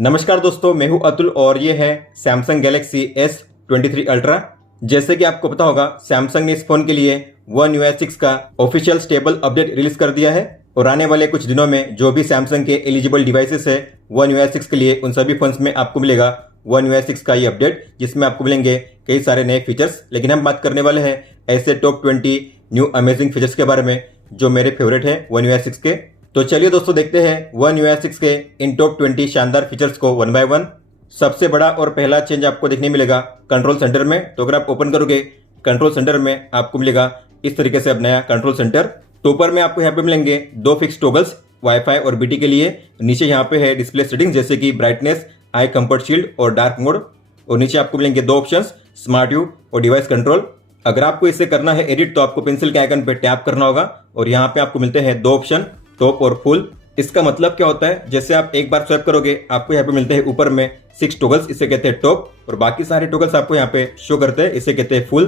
नमस्कार दोस्तों, मैं हूं अतुल और ये है सैमसंग गैलेक्सी S23 अल्ट्रा। जैसे कि आपको पता होगा, सैमसंग ने इस फोन के लिए One UI 6 का ऑफिशियल स्टेबल अपडेट रिलीज कर दिया है और आने वाले कुछ दिनों में जो भी सैमसंग के एलिजिबल डिवाइसेस है One UI 6 के लिए, उन सभी फोन्स में आपको मिलेगा One UI 6 का ये अपडेट, जिसमें आपको मिलेंगे कई सारे नए फीचर्स। लेकिन हम बात करने वाले हैं ऐसे टॉप 20 न्यू अमेजिंग फीचर्स के बारे में जो मेरे फेवरेट है One UI 6 के। तो चलिए दोस्तों, देखते हैं One UI 6 के इन टॉप 20 शानदार फीचर्स को वन बाय वन। सबसे बड़ा और पहला चेंज आपको देखने मिलेगा कंट्रोल सेंटर में। तो अगर आप ओपन करोगे कंट्रोल सेंटर में, आपको मिलेगा इस तरीके से अब नया कंट्रोल सेंटर। टॉपर में आपको यहाँ पे मिलेंगे दो फिक्स टॉगल्स वाईफाई और बीटी के लिए। नीचे यहाँ पे है डिस्प्ले सेटिंग्स जैसे कि ब्राइटनेस, आई कंफर्ट शील्ड और डार्क मोड। और नीचे आपको मिलेंगे दो ऑप्शंस, स्मार्ट व्यू और डिवाइस कंट्रोल। अगर आपको इसे करना है एडिट तो आपको पेंसिल के आइकन पे टैप करना होगा और यहाँ पे आपको मिलते हैं दो ऑप्शन, टॉप और फुल। इसका मतलब क्या होता है, जैसे आप एक बार स्वैप करोगे आपको यहाँ पे मिलते हैं ऊपर में 6 टॉगल्स, इसे कहते हैं टॉप, और बाकी सारे टॉगल्स आपको यहाँ पे शो करते हैं, इसे कहते हैं फुल।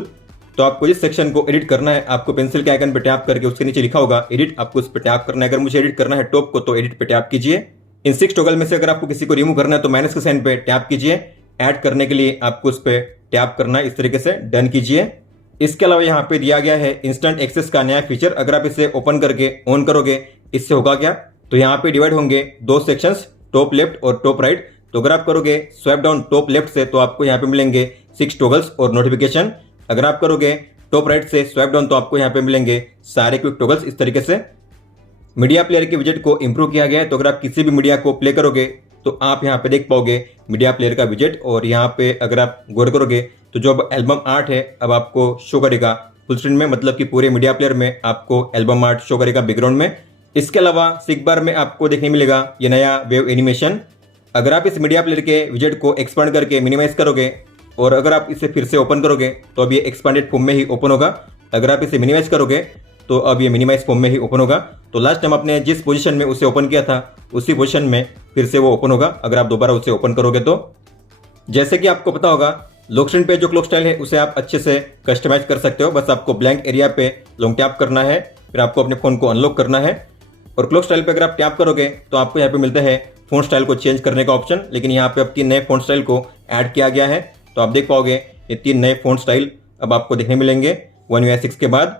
तो आपको जिस सेक्शन को एडिट करना है आपको पेंसिल के आइकन पे टैप करके उसके नीचे लिखा होगा एडिट, आपको उस पर टैप करना है। अगर मुझे एडिट करना है टॉप को तो एडिट पे टैप कीजिए। इन 6 टॉगल में से अगर आपको किसी को रिमूव करना है तो माइनस के साइन पे टैप कीजिए। ऐड करने के लिए आपको उस पर टैप करना है, इस तरीके से डन कीजिए। इसके अलावा यहाँ पे दिया गया है इंस्टेंट एक्सेस का नया फीचर। अगर आप इसे ओपन करके ऑन करोगे, इससे होगा क्या, तो यहाँ पे डिवाइड होंगे दो सेक्शंस, टॉप लेफ्ट और टॉप राइट। तो अगर आप करोगे स्वैप डाउन टॉप लेफ्ट से तो आपको यहाँ पे मिलेंगे 6 टॉगल्स और नोटिफिकेशन। अगर आप करोगे टॉप राइट से स्वैप डाउन तो आपको यहाँ पे मिलेंगे सारे क्विक टॉगल्स इस तरीके से। मीडिया प्लेयर के विजेट को इंप्रूव किया गया है। तो अगर आप किसी भी मीडिया को प्ले करोगे तो आप यहाँ पे देख पाओगे मीडिया प्लेयर का विजेट। और यहाँ पे अगर आप गौर करोगे तो जो अब एल्बम आर्ट है अब आपको शो करेगा फुल स्क्रीन में, मतलब कि पूरे मीडिया प्लेयर में आपको एल्बम आर्ट शो करेगा बैकग्राउंड में। इसके अलावा सिक बार में आपको देखने मिलेगा ये नया वेव एनिमेशन। अगर आप इस मीडिया प्लेयर के विजेट को एक्सपांड करके मिनिमाइज करोगे और अगर आप इसे फिर से ओपन करोगे तो अब ये एक्सपांडेड फॉर्म में ही ओपन होगा। अगर आप इसे मिनिमाइज करोगे तो अब ये मिनिमाइज फॉर्म में ही ओपन होगा। तो लास्ट टाइम आपने जिस पोजीशन में उसे ओपन किया था उसी पोजीशन में फिर से वो ओपन होगा अगर आप दोबारा उसे ओपन करोगे तो। जैसे कि आपको पता होगा, लॉक स्क्रीन पे जो क्लॉक स्टाइल है उसे आप अच्छे से कस्टमाइज कर सकते हो। बस आपको ब्लैंक एरिया पे लॉन्ग टैप करना है, फिर आपको अपने फोन को अनलॉक करना है और क्लॉक स्टाइल पे अगर आप टैप करोगे तो आपको यहाँ पे मिलता है फोन स्टाइल को चेंज करने का ऑप्शन। लेकिन यहाँ पे अब 3 नए फोन स्टाइल को ऐड किया गया है। तो आप देख पाओगे ये 3 नए फोन स्टाइल अब आपको देखने मिलेंगे One UI 6 के बाद।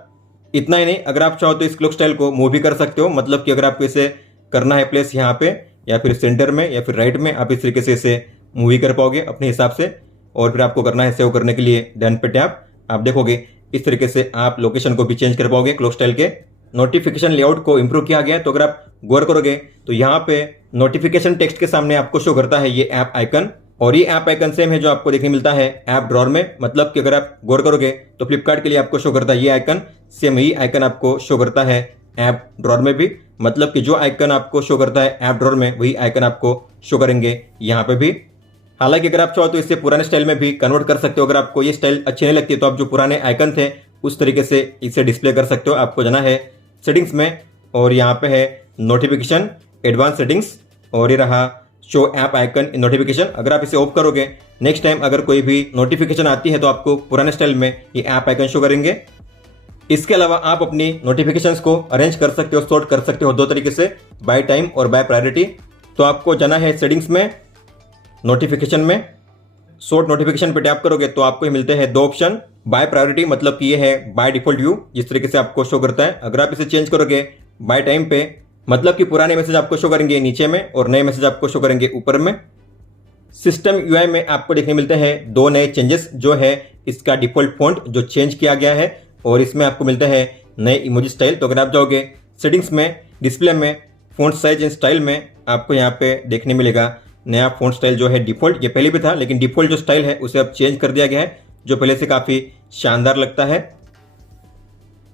इतना ही नहीं, अगर आप चाहो तो इस क्लॉक स्टाइल को मूव भी कर सकते हो, मतलब कि अगर आपको इसे करना है प्लेस यहाँ पे या फिर सेंटर में या फिर राइट में, आप इस तरीके से इसे मूव भी कर पाओगे अपने हिसाब से। और फिर आपको करना है सेव करने के लिए डन पे टैप। आप देखोगे इस तरीके से आप लोकेशन को भी चेंज कर पाओगे क्लॉक स्टाइल के। नोटिफिकेशन लेआउट को इंप्रूव किया गया है। तो अगर आप गौर करोगे तो यहाँ पे नोटिफिकेशन टेक्स्ट के सामने आपको शो करता है ये ऐप आइकन, और ये ऐप आइकन सेम है जो आपको देखने मिलता है ऐप ड्रॉअर में। मतलब कि अगर आप गौर करोगे तो फ्लिपकार्ट के लिए आपको शो करता है ये आइकन, सेम ही आइकन आपको शो करता है ऐप ड्रॉअर में भी। मतलब कि जो आइकन आपको शो करता है ऐप ड्रॉअर में वही आइकन आपको शो करेंगे यहाँ पे भी। हालांकि अगर आप चाहो तो इसे पुराने स्टाइल में भी कन्वर्ट कर सकते हो। अगर आपको ये स्टाइल अच्छी नहीं लगती तो आप जो पुराने आइकन थे उस तरीके से इसे डिस्प्ले कर सकते हो। आपको जाना है सेटिंग्स में और यहाँ पे है नोटिफिकेशन, एडवांस सेटिंग्स, और ये रहा शो ऐप आइकन इन नोटिफिकेशन। अगर आप इसे ऑफ करोगे, नेक्स्ट टाइम अगर कोई भी नोटिफिकेशन आती है तो आपको पुराने स्टाइल में ये ऐप आइकन शो करेंगे। इसके अलावा आप अपनी नोटिफिकेशंस को अरेंज कर सकते हो, सॉर्ट कर सकते हो दो तरीके से, बाय टाइम और बाय प्रायोरिटी। तो आपको जाना है सेटिंग्स में, नोटिफिकेशन में, सॉर्ट नोटिफिकेशन पे टैप करोगे तो आपको मिलते हैं दो ऑप्शन, बाय प्रायोरिटी, मतलब कि ये है बाय डिफॉल्ट व्यू जिस तरीके से आपको शो करता है। अगर आप इसे चेंज करोगे बाय टाइम पे, मतलब कि पुराने मैसेज आपको शो करेंगे नीचे में और नए मैसेज आपको शो करेंगे ऊपर में। सिस्टम यूआई में आपको देखने मिलते हैं दो नए चेंजेस, जो है इसका डिफॉल्ट फॉन्ट जो चेंज किया गया है और इसमें आपको मिलता है नए इमोजी स्टाइल। तो अगर आप जाओगे सेटिंग्स में, डिस्प्ले में, फॉन्ट साइज एंड स्टाइल में, आपको यहाँ पे देखने मिलेगा नया फॉन्ट स्टाइल जो है डिफॉल्ट। ये पहले भी था लेकिन डिफॉल्ट जो स्टाइल है उसे अब चेंज कर दिया गया है, जो पहले से काफ़ी शानदार लगता है।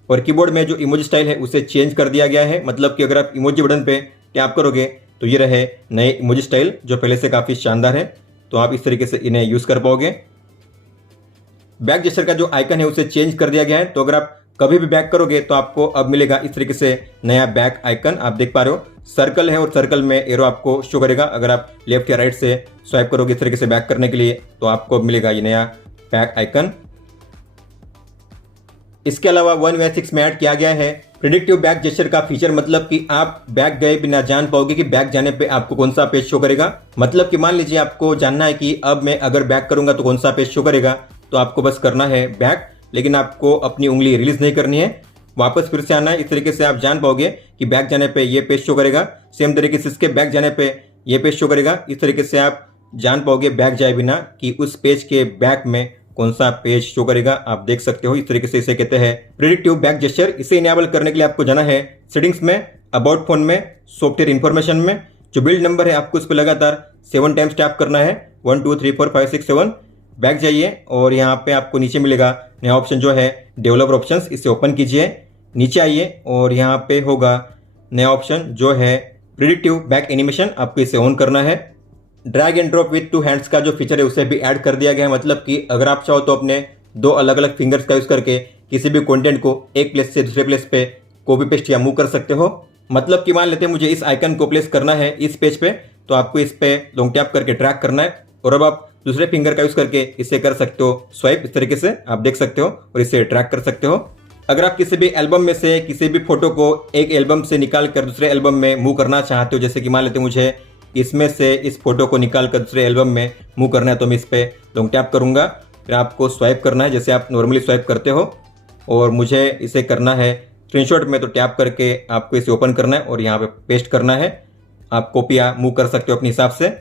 और कीबोर्ड में जो इमोजी स्टाइल है उसे चेंज कर दिया गया है, मतलब कि अगर आप इमोजी बटन पे टैप करोगे तो ये रहे नए इमोजी स्टाइल जो पहले से काफ़ी शानदार है। तो आप इस तरीके से इन्हें यूज़ कर पाओगे। बैक जेस्चर का जो आइकन है उसे चेंज कर दिया गया है। तो अगर आप कभी भी बैक करोगे तो आपको अब मिलेगा इस तरीके से नया बैक आइकन। आप देख पा रहे हो सर्कल है और सर्कल में एरो आपको शो करेगा। अगर आप लेफ्ट या राइट से स्वाइप करोगे इस तरीके से बैक करने के लिए तो आपको अब मिलेगा ये नया बैक आइकन। इसके अलावा वन UI 6 में ऐड किया गया है प्रिडिक्टिव बैक जेस्चर का फीचर, मतलब कि आप बैक गए बिना जान पाओगे कि बैक जाने पे आपको कौन सा पेज शो करेगा। मतलब कि मान लीजिए आपको जानना है कि अब मैं अगर बैक करूंगा तो कौन सा पेज शो करेगा, तो आपको बस करना है बैक, लेकिन आपको अपनी उंगली रिलीज नहीं करनी है, वापस फिर से आना है। इस तरीके से आप जान पाओगे कि बैक जाने पे ये पेज शो करेगा, सेम तरीके से इसके बैक जाने पे ये पेज शो करेगा। इस तरीके से आप जान पाओगे बैक जाए बिना कि उस पेज के बैक में कौन सा पेज शो करेगा। आप देख सकते हो, इस तरीके से इसे कहते हैं प्रिडिक्टिव बैक जेस्चर। इसे इनेबल करने के लिए आपको जाना है सेटिंग्स में, अबाउट फोन में, सॉफ्टवेयर इन्फॉर्मेशन में। जो बिल्ड नंबर है आपको इस पर लगातार 7 टाइम्स टैप करना है, 1 2 3 4 5 6 7। बैक जाइए और यहाँ पे आपको नीचे मिलेगा नया ऑप्शन जो है डेवलपर ऑप्शंस, इसे ओपन कीजिए। नीचे आइए और यहाँ पे होगा नया ऑप्शन जो है प्रिडिक्टिव बैक एनिमेशन, आपको इसे ऑन करना है। Drag and drop with 2 hands का जो फीचर है उसे भी ऐड कर दिया गया है, मतलब कि अगर आप चाहो तो अपने 2 अलग अलग फिंगर्स का यूज करके किसी भी कंटेंट को एक प्लेस से दूसरे प्लेस पे कॉपी पेस्ट या मूव कर सकते हो। मतलब कि मान लेते हैं मुझे इस आइकन को प्लेस करना है इस पेज पे, तो आपको इस पे लॉन्ग टैप करके ट्रैक करना है और अब आप दूसरे फिंगर का यूज करके इसे कर सकते हो स्वाइप। इस तरीके से आप देख सकते हो और इसे ट्रैक कर सकते हो। अगर आप किसी भी एल्बम में से किसी भी फोटो को एक एल्बम से निकाल कर दूसरे एल्बम में मूव करना चाहते हो, जैसे कि मान लेते मुझे इसमें से इस फोटो को निकाल कर दूसरे एल्बम में मूव करना है, तो मैं इस पे लॉन्ग टैप करूंगा, फिर आपको स्वाइप करना है जैसे आप नॉर्मली स्वाइप करते हो। और मुझे इसे करना है स्क्रीनशॉट में, तो टैप करके आपको इसे ओपन करना है और यहाँ पे पेस्ट करना है। आप कॉपी या मूव कर सकते हो अपने हिसाब से।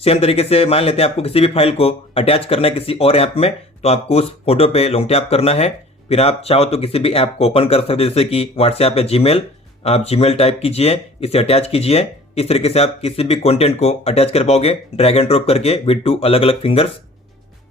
सेम तरीके से मान लेते हैं आपको किसी भी फाइल को अटैच करना है किसी और ऐप में, तो आपको उस फोटो पे लॉन्ग टैप करना है। फिर आप चाहो तो किसी भी ऐप को ओपन कर सकते हो, जैसे कि व्हाट्सएप या जीमेल। आप जीमेल टाइप कीजिए, इसे अटैच कीजिए। इस तरीके से आप किसी भी कंटेंट को अटैच कर पाओगे ड्रैग एंड ड्रॉप करके विद 2 अलग अलग फिंगर्स।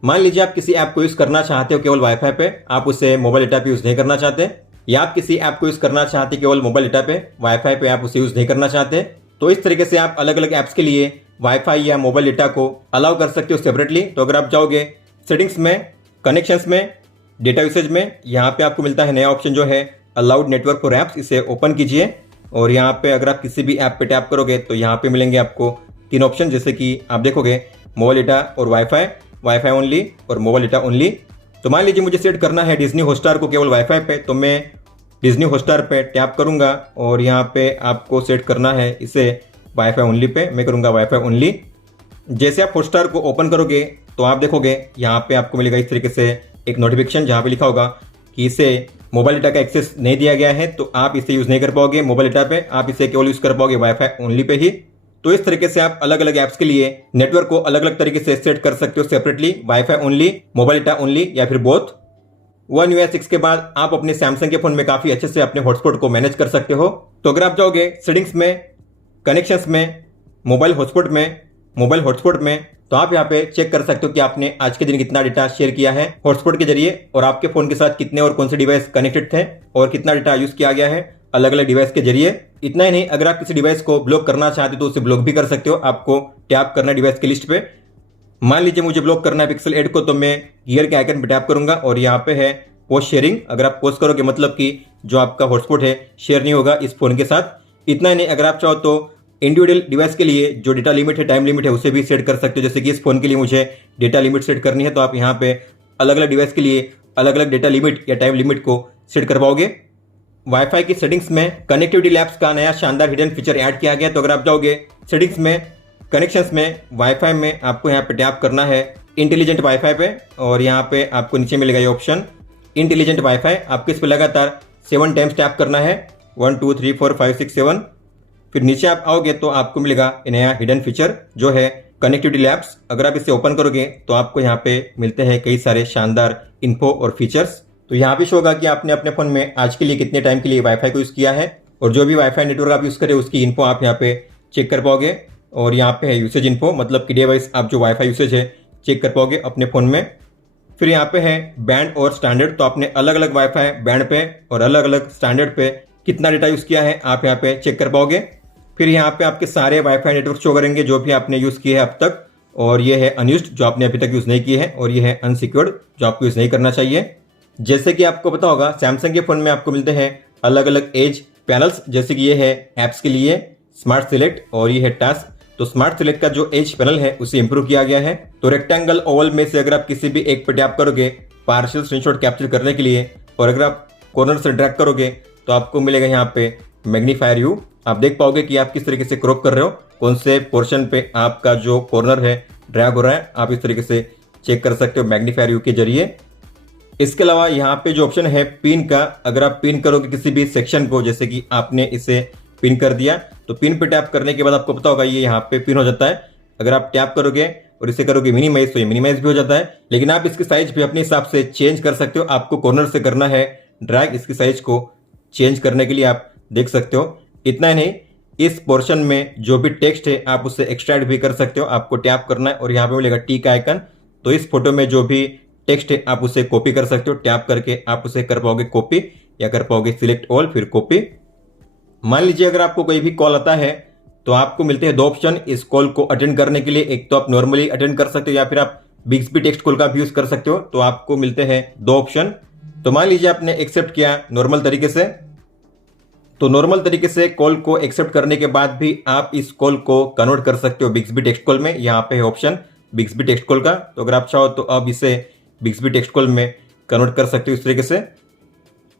मान लीजिए आप किसी ऐप को यूज करना चाहते हो केवल वाईफाई पे, आप उसे मोबाइल डेटा पे यूज नहीं करना चाहते, या आप किसी ऐप को यूज करना चाहते केवल मोबाइल डेटा पे, वाईफाई पे आप उसे यूज नहीं करना चाहते, तो इस तरीके से आप अलग अलग ऐप्स के लिए वाईफाई या मोबाइल डेटा को अलाउ कर सकते हो सेपरेटली। तो अगर आप जाओगे सेटिंग्स में, कनेक्शंस में, डेटा यूसेज में, यहाँ पे आपको मिलता है नया ऑप्शन जो है अलाउड नेटवर्क फॉर ऐप्स, इसे ओपन कीजिए और यहाँ पे अगर आप किसी भी ऐप पे टैप करोगे तो यहाँ पे मिलेंगे आपको 3 ऑप्शन, जैसे कि आप देखोगे मोबाइल डेटा और वाईफाई, वाईफाई ओनली और मोबाइल डेटा ओनली। तो मान लीजिए मुझे सेट करना है डिज्नी हॉटस्टार को केवल वाईफाई पे, तो मैं डिज्नी हॉटस्टार पे टैप करूंगा और यहाँ पे आपको सेट करना है इसे वाईफाई ओनली पे, मैं करूंगा वाईफाई ओनली। जैसे आप हॉटस्टार को ओपन करोगे तो आप देखोगे यहाँ पे आपको मिलेगा इस तरीके से एक नोटिफिकेशन, जहाँ पे लिखा होगा कि इसे मोबाइल डेटा का एक्सेस नहीं दिया गया है, तो आप इसे यूज नहीं कर पाओगे मोबाइल डेटा पे, आप इसे केवल यूज कर पाओगे वाईफाई ओनली पे ही। तो इस तरीके से आप अलग अलग ऐप्स के लिए नेटवर्क को अलग अलग तरीके से सेट कर सकते हो separately, wifi only, mobile data only या फिर बोथ। One UI 6 के बाद आप अपने सैमसंग के फोन में काफी अच्छे से अपने हॉटस्पॉट को मैनेज कर सकते हो। तो अगर आप जाओगे सेटिंग्स में, कनेक्शंस में, मोबाइल हॉटस्पॉट में, तो आप यहाँ पे चेक कर सकते हो कि आपने आज के दिन कितना डेटा शेयर किया है हॉटस्पॉट के जरिए, और आपके फोन के साथ कितने और कौन से डिवाइस कनेक्टेड थे और कितना डेटा यूज किया गया है अलग अलग डिवाइस के जरिए। इतना ही नहीं, अगर आप किसी डिवाइस को ब्लॉक करना चाहते हो तो उसे ब्लॉक भी कर सकते हो। आपको टैप करना है डिवाइस की लिस्ट पे। मान लीजिए मुझे ब्लॉक करना है पिक्सल 8 को, तो मैं गियर के आइकन पे टैप करूंगा और यहाँ पे है पोस्ट शेयरिंग। अगर आप पोस्ट करोगे मतलब कि जो आपका हॉटस्पॉट है शेयर नहीं होगा इस फोन के साथ। इतना ही नहीं, अगर आप चाहो तो इंडिविजुअल डिवाइस के लिए जो डेटा लिमिट है, टाइम लिमिट है, उसे भी सेट कर सकते हो। जैसे कि इस फोन के लिए मुझे डेटा लिमिट सेट करनी है, तो आप यहाँ पे अलग अलग डिवाइस के लिए अलग अलग डेटा लिमिट या टाइम लिमिट को सेट कर पाओगे। वाईफाई की सेटिंग्स में कनेक्टिविटी लैब्स का नया शानदार हिडन फीचर ऐड किया गया। तो अगर आप जाओगे सेटिंग्स में, कनेक्शंस में, वाईफाई में, आपको यहाँ पे टैप करना है इंटेलिजेंट वाईफाई पे और यहाँ पे आपको नीचे मिलेगा ये ऑप्शन इंटेलिजेंट वाईफाई। आपको इस पर लगातार 7 टाइम्स टैप करना है, 1 2 3 4 5 6 7। फिर नीचे आप आओगे तो आपको मिलेगा नया हिडन फीचर जो है कनेक्टिविटी लैब्स। अगर आप इसे ओपन करोगे तो आपको यहाँ पे मिलते हैं कई सारे शानदार इन्फो और फीचर्स। तो यहाँ पे शो होगा कि आपने अपने फोन में आज के लिए कितने टाइम के लिए वाईफाई को यूज किया है, और जो भी वाईफाई नेटवर्क आप यूज करें उसकी इन्फो आप यहाँ पे चेक कर पाओगे। और यहाँ पे है यूसेज इन्फो, मतलब कि डिवाइस आप जो वाईफाई यूसेज है चेक कर पाओगे अपने फोन में। फिर यहाँ पे है बैंड और स्टैंडर्ड, तो आपने अलग अलग वाईफाई बैंड पे और अलग अलग स्टैंडर्ड पे कितना डेटा यूज किया है आप यहाँ पे चेक कर पाओगे। फिर यहाँ पे आपके सारे वाईफाई नेटवर्क शो करेंगे जो भी आपने यूज किए हैं अब तक, और ये है अनयूज्ड जो आपने अभी तक यूज नहीं किए हैं, और ये है अनसिक्योर्ड जो आपको यूज नहीं करना चाहिए। जैसे कि आपको पता होगा सैमसंग के फोन में आपको मिलते हैं अलग अलग एज पैनल्स, जैसे कि ये है ऐप्स के लिए स्मार्ट सिलेक्ट और ये है टास्क। तो स्मार्ट सिलेक्ट का जो एज पैनल है उसे इंप्रूव किया गया है। तो रेक्टेंगल ओवल में से अगर आप किसी भी एक पर टैप करोगे पार्शियल स्क्रीनशॉट कैप्चर करने के लिए, और अगर आप कॉर्नर से ड्रैग करोगे तो आपको मिलेगा यहाँ पे मैग्नीफायर व्यू। आप देख पाओगे कि आप किस तरीके से क्रॉप कर रहे हो, कौन से पोर्शन पे आपका जो कॉर्नर है ड्रैग हो रहा है, आप इस तरीके से चेक कर सकते हो मैग्नीफायर व्यू के जरिए। इसके अलावा यहाँ पे जो ऑप्शन है पिन का, अगर आप पिन करोगे किसी भी सेक्शन को, जैसे कि आपने इसे पिन कर दिया तो पिन पे टैप करने के बाद आपको पता होगा ये यहाँ पे पिन हो जाता है। अगर आप टैप करोगे और इसे करोगे मिनिमाइज तो ये मिनिमाइज भी हो जाता है। लेकिन आप इसकी साइज भी अपने हिसाब से चेंज कर सकते हो। आपको कॉर्नर से करना है ड्रैग, इसकी साइज को चेंज करने के लिए आप देख सकते हो। इतना ही नहीं, इस पोर्शन में जो भी टेक्स्ट है आप उसे एक्सट्रैक्ट भी कर सकते हो। आपको टैप करना है और यहाँ पे मिलेगा टी का आइकन, तो इस फोटो में जो भी टेक्स्ट है आप उसे कॉपी कर सकते हो। टैप करके आप उसे कर पाओगे कॉपी या कर पाओगे सिलेक्ट ऑल फिर कॉपी। मान लीजिए अगर आपको कोई भी कॉल आता है तो आपको मिलते हैं दो ऑप्शन इस कॉल को अटेंड करने के लिए। एक तो आप नॉर्मली अटेंड कर सकते हो या फिर आप बिग्सबी टेक्स्ट कॉल का भी यूज कर सकते हो। तो आपको मिलते हैं दो ऑप्शन। तो मान लीजिए आपने एक्सेप्ट किया नॉर्मल तरीके से, तो नॉर्मल तरीके से कॉल को एक्सेप्ट करने के बाद भी आप इस कॉल को कन्वर्ट कर सकते हो बिग्सबी टेक्स्ट कॉल में। यहाँ पे है ऑप्शन बिग्सबी टेक्स्ट कॉल का, तो अगर आप चाहो तो अब इसे बिग्सबी टेक्स्ट कॉल में कन्वर्ट कर सकते हो इस तरीके से।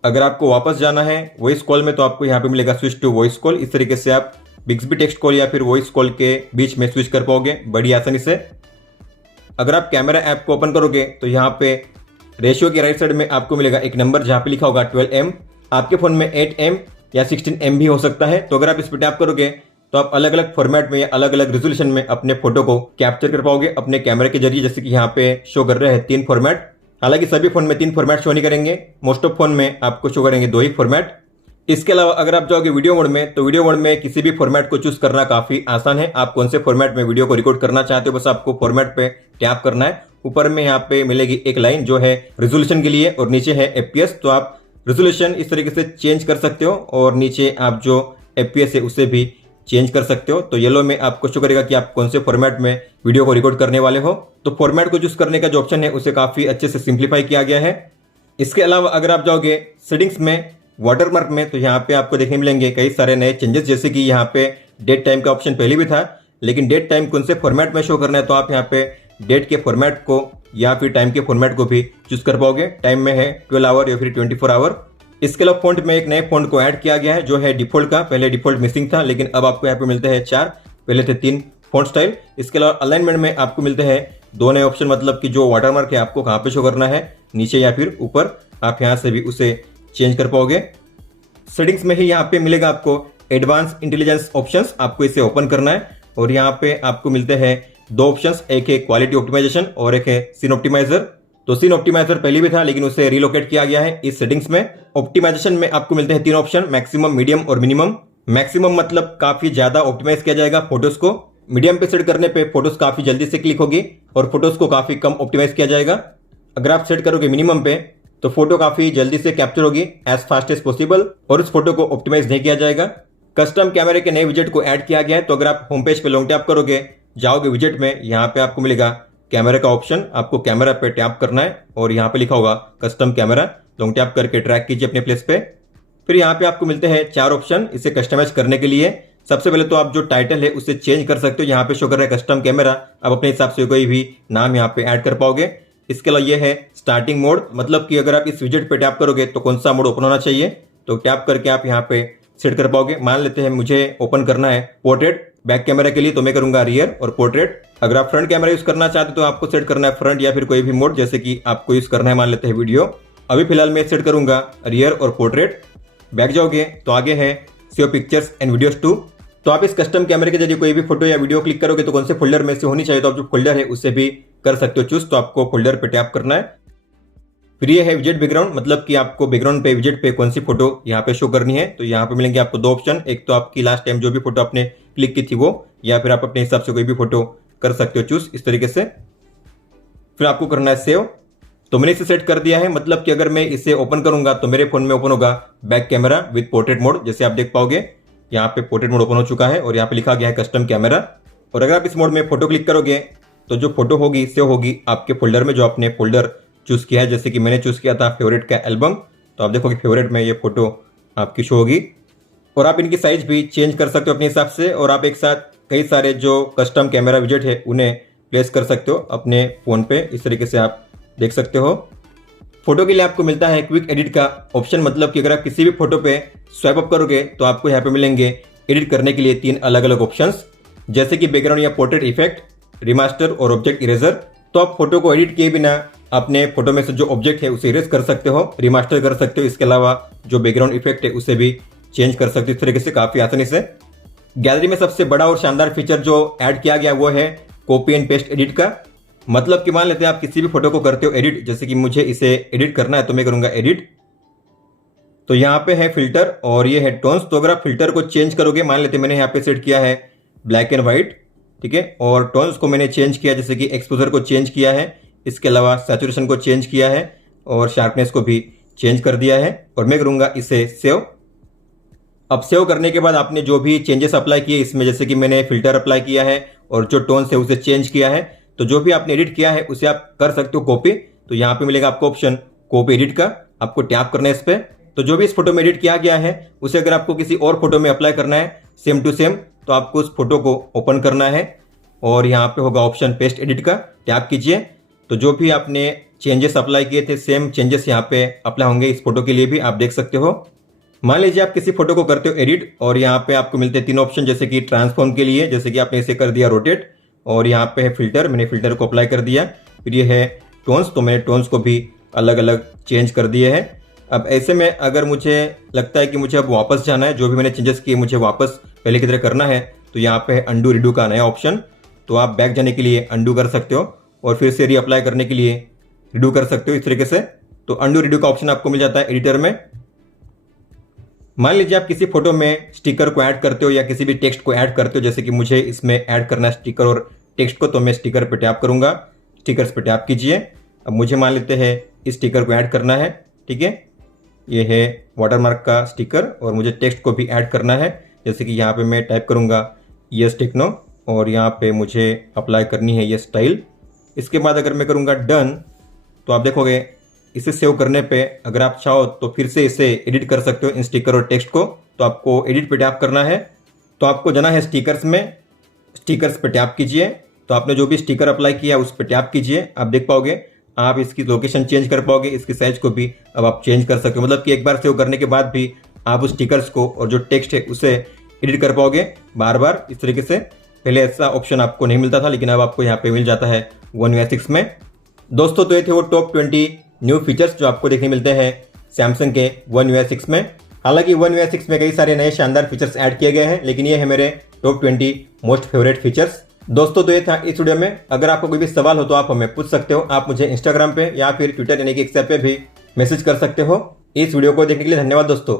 अगर आपको वापस जाना है वॉइस कॉल में तो आपको यहाँ पे मिलेगा स्विच टू वॉइस कॉल। इस तरीके से आप बिग्सबी टेक्स्ट कॉल या फिर वॉइस कॉल के बीच में स्विच कर पाओगे बड़ी आसानी से। अगर आप कैमरा ऐप को ओपन करोगे तो यहाँ पे रेशियो के राइट साइड में आपको मिलेगा एक नंबर जहाँ पे लिखा होगा 12M। आपके फोन में 8M या 16M भी हो सकता है। तो अगर आप इस पर टैप करोगे तो आप अलग अलग फॉर्मेट में या अलग अलग रेजोल्यूशन में अपने फोटो को कैप्चर कर पाओगे अपने कैमरे के जरिए। जैसे कि यहाँ पे शो कर रहे हैं 3 फॉर्मेट, हालांकि सभी फोन में 3 फॉर्मेट शो नहीं करेंगे, मोस्ट ऑफ फोन में आपको शो करेंगे 2 ही फॉर्मेट। इसके अलावा अगर आप जाओगे वीडियो मोड में तो वीडियो मोड में किसी भी फॉर्मेट को चूज करना काफी आसान है। आप कौन से फॉर्मेट में वीडियो को रिकॉर्ड करना चाहते हो बस आपको फॉर्मेट पे टैप करना है। ऊपर में यहाँ पे मिलेगी एक लाइन जो है रेजोल्यूशन के लिए और नीचे है FPS। तो आप रेजोल्यूशन इस तरीके से चेंज कर सकते हो और नीचे आप जो FPS है उसे भी चेंज कर सकते हो। तो येलो में आपको शो करेगा कि आप कौन से फॉर्मेट में वीडियो को रिकॉर्ड करने वाले हो। तो फॉर्मेट को चूज करने का जो ऑप्शन है उसे काफी अच्छे से सिंप्लीफाई किया गया है। इसके अलावा अगर आप जाओगे सेटिंग्स में वाटरमार्क में तो यहाँ पे आपको देखने मिलेंगे कई सारे नए चेंजेस, जैसे कि यहाँ पे डेट टाइम का ऑप्शन पहले भी था, लेकिन डेट टाइम कौन से फॉर्मेट में शो करना है तो आप यहाँ पे डेट के फॉर्मेट को या फिर टाइम के फॉर्मेट को भी चूज कर पाओगे। टाइम में है 12 आवर या फिर 24 आवर। इसके अलावा फॉन्ट में एक नए फॉन्ट को ऐड किया गया है जो है डिफॉल्ट का। पहले डिफॉल्ट मिसिंग था लेकिन अब आपको यहाँ पे मिलते हैं 4, पहले थे 3 फॉन्ट स्टाइल। इसके अलावा अलाइनमेंट में आपको मिलते हैं 2 नए ऑप्शन, मतलब कि जो वाटरमार्क है आपको कहाँ पे शो करना है, नीचे या फिर ऊपर। आप यहाँ से भी उसे चेंज कर पाओगे। सेटिंग्स में ही यहाँ पे मिलेगा आपको एडवांस इंटेलिजेंस ऑप्शंस, आपको इसे ओपन करना है और यहाँ पे आपको मिलते हैं 2 ऑप्शंस, एक है क्वालिटी ऑप्टिमाइजेशन और एक है सीन ऑप्टिमाइजर। तो सीन ऑप्टिमाइजर पहले भी था लेकिन उसे रिलोकेट किया गया है इस सेटिंग्स में। ऑप्टिमाइजेशन में आपको मिलते हैं 3 ऑप्शन, मैक्सिमम, मीडियम और मिनिमम। मैक्सिमम मतलब काफी ज्यादा ऑप्टिमाइज किया जाएगा फोटोज को। मीडियम पे सेट करने पे फोटोज काफी जल्दी से क्लिक होगी और फोटोज को काफी कम ऑप्टिमाइज किया जाएगा। अगर आप सेट करोगे मिनिमम पे तो फोटो काफी जल्दी से कैप्चर होगी एज फास्ट एज पॉसिबल और उस फोटो को ऑप्टिमाइज नहीं किया जाएगा। कस्टम कैमरे के नए विजेट को ऐड किया गया है। तो अगर आप होम पेज पे लॉन्ग टैप करोगे, जाओगे विजेट में, यहाँ पे आपको मिलेगा कैमरे का ऑप्शन। आपको कैमरा पे टैप करना है और यहाँ पे लिखा होगा कस्टम कैमरा। लॉन्ग टैप करके ट्रैक कीजिए अपने प्लेस पे। फिर यहाँ पे आपको मिलते हैं 4 ऑप्शन इसे कस्टमाइज करने के लिए। सबसे पहले तो आप जो टाइटल है उसे चेंज कर सकते हो। यहाँ पे शो कर रहा है कस्टम कैमरा, आप अपने हिसाब से कोई भी नाम यहाँ पे ऐड कर पाओगे। इसके अलावा ये है स्टार्टिंग मोड, मतलब कि अगर आप इस विजेट पे टैप करोगे तो कौन सा मोड ओपन होना चाहिए, तो टैप करके आप यहाँ पे सेट कर पाओगे। मान लेते हैं मुझे ओपन करना है पोर्ट्रेट बैक कैमरा के लिए, तो मैं करूंगा रियर और पोर्ट्रेट। अगर आप फ्रंट कैमरा यूज करना चाहते हो तो आपको सेट करना है फ्रंट या फिर कोई भी मोड, जैसे कि आपको यूज करना है मान लेते हैं वीडियो। अभी फिलहाल मैं सेट करूंगा रियर और पोर्ट्रेट। बैक जाओगे तो आगे है save pictures and videos too. तो आप इस कस्टम कैमरे के जरिए कोई भी फोटो या वीडियो क्लिक करोगे तो कौन से फोल्डर में से होनी चाहिए, तो आप जो फोल्डर है उसे भी कर सकते हो चूज। तो आपको फोल्डर पे टैप करना है। फिर ये है विजेट बैकग्राउंड, मतलब कि आपको बैकग्राउंड पे विजेट पे कौन सी फोटो यहाँ पे शो करनी है। तो यहाँ पे मिलेंगे आपको 2 ऑप्शन, एक तो आपकी लास्ट टाइम जो भी फोटो आपने क्लिक की थी वो, या फिर आप अपने हिसाब से कोई भी फोटो कर सकते हो चूज इस तरीके से। फिर आपको करना है सेव। तो मैंने इसे सेट कर दिया है, मतलब कि अगर मैं इसे ओपन करूंगा तो मेरे फोन में ओपन होगा back camera with portrait mode. जैसे आप देख पाओगे यहाँ पे पोर्ट्रेट मोड ओपन हो चुका है और यहाँ पे लिखा गया है कस्टम कैमरा। और अगर आप इस मोड में फोटो क्लिक करोगे तो जो फोटो होगी सेव होगी आपके फोल्डर में, जो आपने फोल्डर चूज किया है। जैसे कि मैंने चूज किया था फेवरेट का एल्बम, तो आप देखोगे फेवरेट में ये फोटो आपकी शो होगी। और आप इनकी साइज भी चेंज कर सकते हो अपने हिसाब से, और आप एक साथ कई सारे जो कस्टम कैमरा विजेट है उन्हें प्लेस कर सकते हो अपने फोन पे। इस तरीके से आप देख सकते हो। फोटो के लिए आपको मिलता है क्विक एडिट का ऑप्शन, मतलब कि अगर आप किसी भी फोटो पे स्वाइप अप करोगे तो आपको यहाँ पे मिलेंगे एडिट करने के लिए 3 अलग अलग ऑप्शंस, जैसे कि बैकग्राउंड या पोर्ट्रेट इफेक्ट, रिमास्टर और ऑब्जेक्ट इरेजर। तो आप फोटो को एडिट किए बिना अपने फोटो में से जो ऑब्जेक्ट है उसे इरेज कर सकते हो, रिमास्टर कर सकते हो। इसके अलावा जो बैकग्राउंड इफेक्ट है उसे भी चेंज कर सकते हो इस तरीके से काफी आसानी से। गैलरी में सबसे बड़ा और शानदार फीचर जो ऐड किया गया वो है कॉपी एंड पेस्ट एडिट का। मतलब कि मान लेते हैं आप किसी भी फोटो को करते हो एडिट, जैसे कि मुझे इसे एडिट करना है तो मैं करूंगा एडिट। तो यहाँ पे है फिल्टर और ये है टोन्स। तो अगर आप फिल्टर को चेंज करोगे, मान लेते मैंने यहाँ पे सेट किया है ब्लैक एंड व्हाइट, ठीक है, और टोन्स को मैंने चेंज किया, जैसे कि एक्सपोजर को चेंज किया है, इसके अलावा सैचुरेशन को चेंज किया है और शार्पनेस को भी चेंज कर दिया है, और मैं करूंगा इसे सेव। अब सेव करने के बाद आपने जो भी चेंजेस अप्लाई किए इसमें, जैसे कि मैंने फिल्टर अप्लाई किया है और जो टोन्स है उसे चेंज किया है, तो जो भी आपने एडिट किया है उसे आप कर सकते हो कॉपी। तो यहाँ पे मिलेगा आपको ऑप्शन कॉपी एडिट का, आपको टैप करना है इस पर। तो जो भी इस फोटो में एडिट किया गया है उसे अगर आपको किसी और फोटो में अप्लाई करना है सेम टू सेम, तो आपको उस फोटो को ओपन करना है और यहाँ पे होगा ऑप्शन पेस्ट एडिट का, टैप कीजिए। तो जो भी आपने चेंजेस अप्लाई किए थे सेम चेंजेस यहाँ पे अप्लाई होंगे इस फोटो के लिए भी, आप देख सकते हो। मान लीजिए आप किसी फोटो को करते हो एडिट और यहाँ पे आपको मिलते हैं 3 ऑप्शन, जैसे कि ट्रांसफॉर्म के लिए, जैसे कि आपने इसे कर दिया रोटेट, और यहाँ पे है फिल्टर, मैंने फिल्टर को अप्लाई कर दिया। फिर ये है टोन्स, तो मैंने टोन्स को भी अलग अलग चेंज कर दिए हैं। अब ऐसे में अगर मुझे लगता है कि मुझे अब वापस जाना है, जो भी मैंने चेंजेस किए मुझे वापस पहले की तरह करना है, तो यहाँ पे है अंडू रिडू का नया ऑप्शन। तो आप बैक जाने के लिए अंडू कर सकते हो और फिर से रीअप्लाई करने के लिए रिडू कर सकते हो इस तरीके से। तो अंडू रिडू का ऑप्शन आपको मिल जाता है एडिटर में। मान लीजिए आप किसी फोटो में स्टिकर को ऐड करते हो या किसी भी टेक्स्ट को ऐड करते हो, जैसे कि मुझे इसमें ऐड करना है स्टिकर और टेक्स्ट को, तो मैं स्टिकर पे टैप करूंगा, स्टिकर्स पे टैप कीजिए। अब मुझे मान लेते हैं इस स्टिकर को ऐड करना है, ठीक है, ये है वाटरमार्क का स्टिकर, और मुझे टेक्स्ट को भी ऐड करना है, जैसे कि यहाँ पे मैं टाइप करूंगा यस टेक्नो, और यहाँ पे मुझे अप्लाई करनी है ये स्टाइल। इसके बाद अगर मैं करूँगा डन, तो आप देखोगे इसे सेव करने पे अगर आप चाहो तो फिर से इसे एडिट कर सकते हो इन स्टिकर और टेक्स्ट को। तो आपको एडिट पे टैप करना है, तो आपको जाना है स्टिकर्स में, स्टिकर्स पे टैप कीजिए। तो आपने जो भी स्टिकर अप्लाई किया उस पर टैप कीजिए, आप देख पाओगे आप इसकी लोकेशन चेंज कर पाओगे, इसकी साइज को भी अब आप चेंज कर सकते हो। मतलब कि एक बार सेव करने के बाद भी आप उस स्टिकर्स को और जो टेक्स्ट है उसे एडिट कर पाओगे बार बार इस तरीके से। पहले ऐसा ऑप्शन आपको नहीं मिलता था, लेकिन अब आपको यहाँ पे मिल जाता है One UI 6 में। दोस्तों तो ये थे वो टॉप 20 न्यू फीचर्स जो आपको देखने मिलते हैं सैमसंग के One UI 6 में। हालांकि One UI 6 में कई सारे नए शानदार फीचर्स ऐड किए गए हैं, लेकिन ये है मेरे टॉप 20 मोस्ट फेवरेट फीचर्स। दोस्तों तो ये था इस वीडियो में। अगर आपको कोई भी सवाल हो तो आप हमें पूछ सकते हो, आप मुझे इंस्टाग्राम पे या फिर ट्विटर यानी कि एक्स पे भी मैसेज कर सकते हो। इस वीडियो को देखने के लिए धन्यवाद दोस्तों।